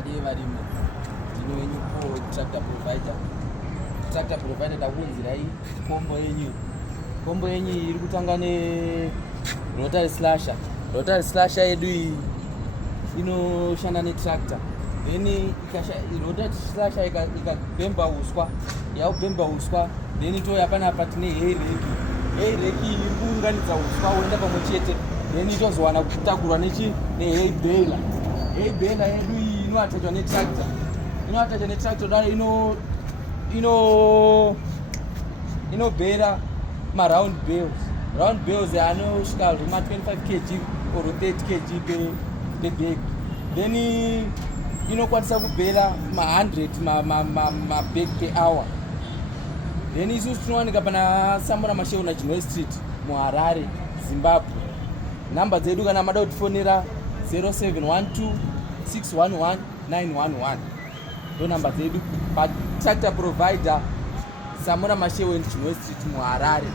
Adiye varimi ndinowenyu tractor provider. Tractor provider takunzirai kombo yenyu iri kutanga ne rotary slasher. Rotary slasher yedu inoshanda netractor. Then rotary slasher ikabhemba uswa, yaubhemba uswa, then toya panapa tine hay rake. Hay rake iri kuunganidza uswa uenda pamwe chete, then itozowana kutakurwa nehay baler. Hay baler yedu iyi inoatachwa netractor. Inoatachwa netractor dare inobhera ma-round bales. Round bales anosvika zvema 25 kg or 30 kg per bag. Then inokwanisa kubhera ma-100 mabag per hour. Then isusu tinowanika pana Samora Machel na Chinhoyi Street muHarare, Zimbabwe. Namba dzedu kana mada kutifonera 0712 611 911. Ndo namba dzedu pa tractor provider Samora Machel and Chinhoyi Street muHarare.